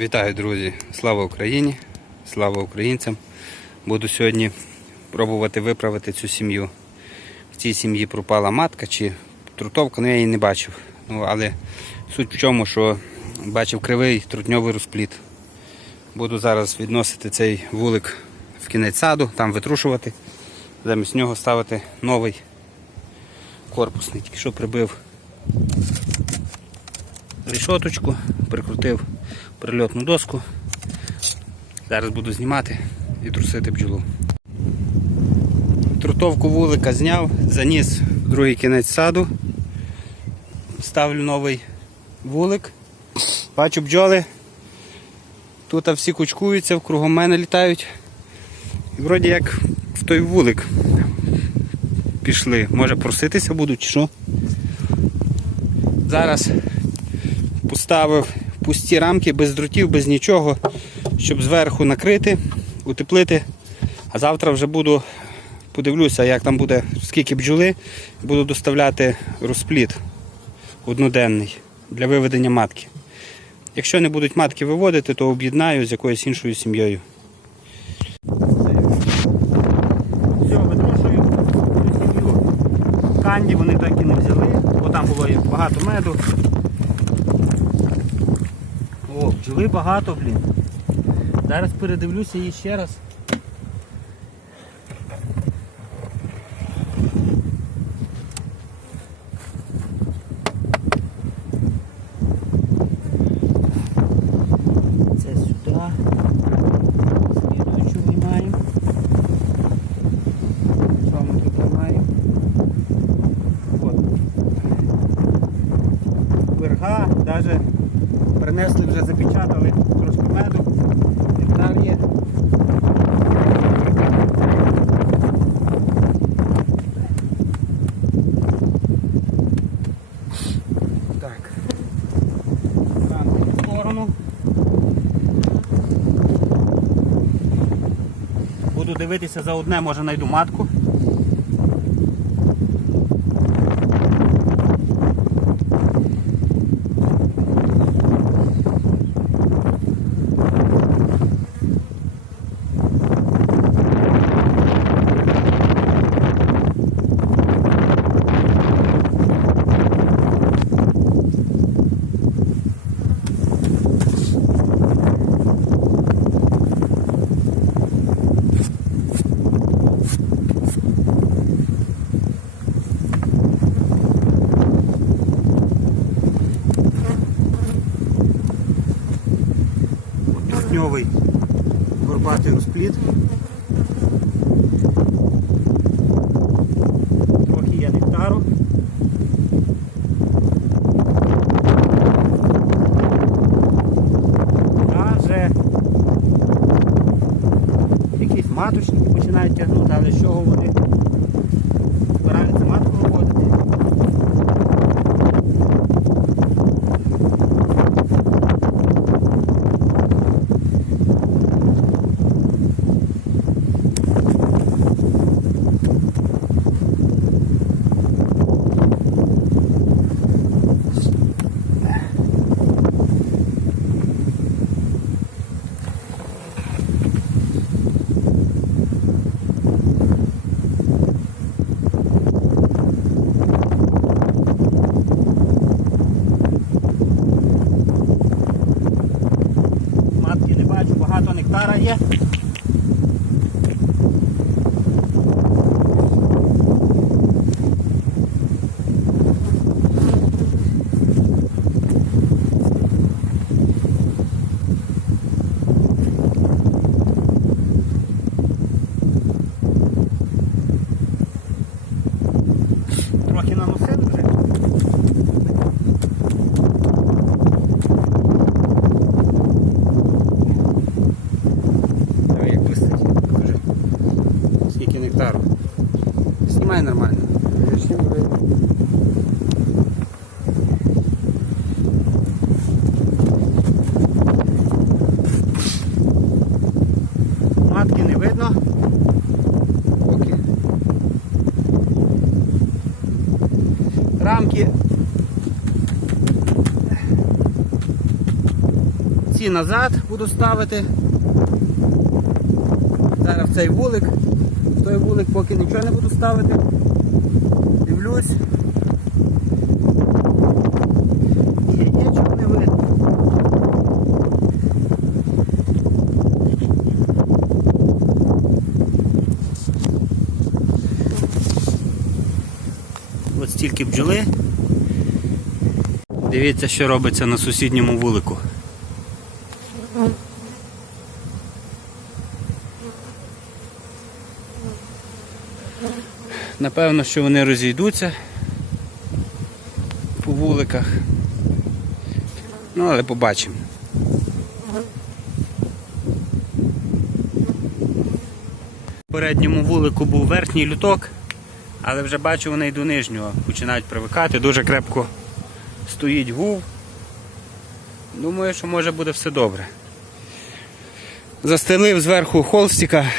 Вітаю, друзі! Слава Україні! Слава українцям! Буду сьогодні пробувати виправити цю сім'ю. В цій сім'ї пропала матка чи трутовка, ну я її не бачив. Ну, але суть в чому, що бачив кривий трутньовий розпліт. Буду зараз відносити цей вулик в кінець саду, там витрушувати, замість нього ставити новий корпусний. Тільки що прибив рішоточку, прикрутив прильотну доску. Зараз буду знімати і трусити бджолу. Трутовку вулика зняв, заніс в другий кінець саду. Ставлю новий вулик. Бачу бджоли. Тут всі кучкуються, кругом мене літають. Вроді як в той вулик пішли. Може проситися будуть чи що. Зараз поставив пусті рамки без дротів, без нічого, щоб зверху накрити, утеплити. А завтра вже буду, подивлюся, як там буде, скільки бджоли, буду доставляти розпліт одноденний для виведення матки. Якщо не будуть матки виводити, то об'єднаю з якоюсь іншою сім'єю. Все, витрушую сім'ю. Канді вони так і не взяли, бо там було багато меду. О, багато, блін. Зараз передивлюся її ще раз. Це сюди. Слідуючу ми тут виймаємо? От. Верга, навіть принесли, вже запечатали трошки меду. Нектар є. Так. В сторону. Буду дивитися за одне, може знайду матку. Трутньовий горбатий розпліт. Трохи є нектару. А вже якісь маточники починають тягнути, але з чого вони збираються матку виводити? Матки не бачу, багато нектара є. Трохи наносили вже. Диви, як блистить. Покажи. Скільки нектару. Знімай нормально. Матки не видно. Поки. Рамки ці назад буду ставити. Зараз цей вулик. Той вулик поки нічого не буду ставити. Дивлюсь. Є, нічого не видно. От стільки бджоли. Дивіться, що робиться на сусідньому вулику. Напевно, що вони розійдуться по вуликах. Ну, але побачимо. В передньому вулику був верхній люток, але вже бачу, вони й до нижнього починають привикати. Дуже крепко стоїть гув. Думаю, що може буде все добре. Застелив зверху холстика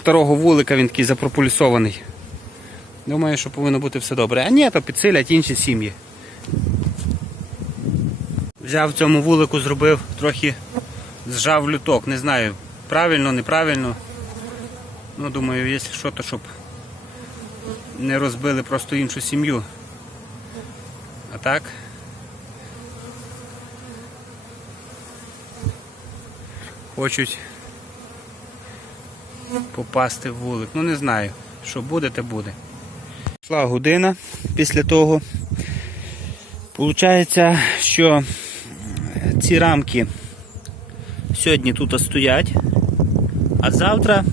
старого вулика, він такий запропульсований. Думаю, що повинно бути все добре. А ні, то підсилять інші сім'ї. Взяв цьому вулику, зробив трохи зжав люток. Не знаю, правильно, неправильно. Ну, думаю, якщо що, то щоб не розбили просто іншу сім'ю. А так. Хочуть попасти в вулик. Ну не знаю, що буде, те буде. Пішла година після того. Получається, що ці рамки сьогодні тут стоять, а завтра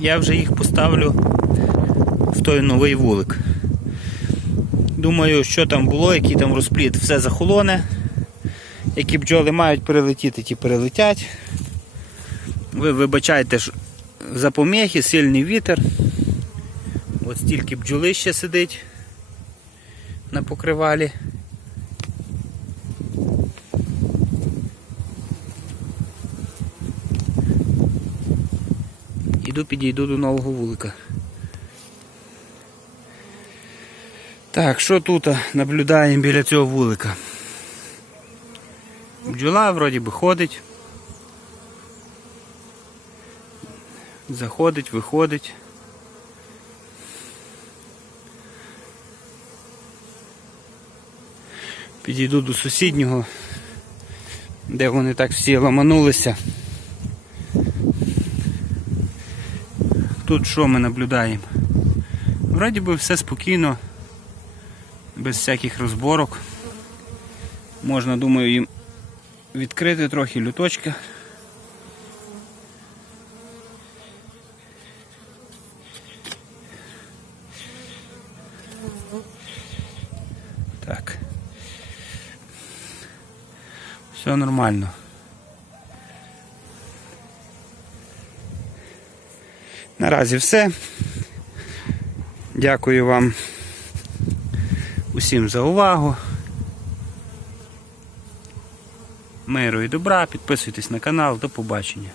я вже їх поставлю в той новий вулик. Думаю, що там було, який там розпліт, все захолоне. Які бджоли мають перелетіти, ті перелетять. Ви вибачайте за помехи, сильний вітер. От стільки бджоли ще сидить на покривалі. Іду підійду до нового вулика. Так, що тут наблюдаємо біля цього вулика? Бджола вроді би ходить. Заходить, виходить. Підійду до сусіднього, де вони так всі ламанулися. Тут що ми наблюдаємо? Вроді би все спокійно, без всяких розборок. Можна, думаю, їм відкрити трохи люточка. Так. Все нормально. Наразі все. Дякую вам усім за увагу. Миру і добра, підписуйтесь на канал, до побачення.